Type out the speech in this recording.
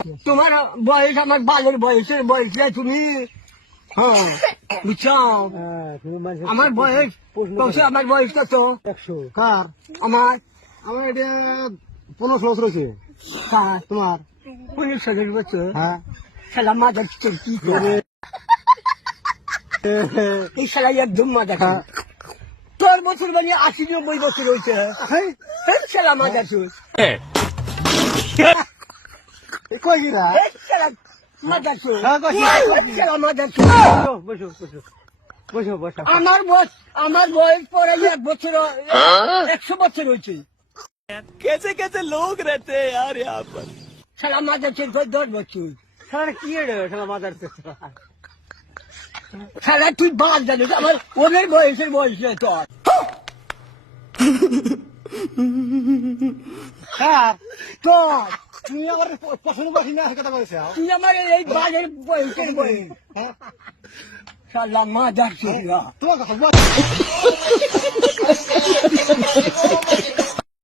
তোমার বয়স আমার বালের বয়সের বয়স না তুমি। হ্যাঁ বুঝছো, আমার বয়স কত, আমার বয়স কত? 100 কার? আমার আমার এটা 15 বছর হয়েছে। কার? তোমার? 15 বছর। হ্যাঁ। শালা মাদার কি করে এই শালা একদম মাদার। তোর বছর মানে 80-90 বছর হয়েছে। শালা মাদার কই গিরা? শালা মাদার শালা মাদার। বসো বসো বসো বসো। আমার বয়স পরে 1 বছর 100 বছর হয়েছে। कैसे कैसे लोग रहते हैं यार यहाँ पर। শালা মাদার 10 বছর। শালা কি রে শালা মাদার? শালা তুই বাদ জানিস আমার ওদের বয়সের বয়স নেই তোর। কার? তোর তুমি আমার পছন্দ করছি না কথা কইছ? তুই আমার এই বালের বয়সের বয়স। শালা মাদার তোমার কথা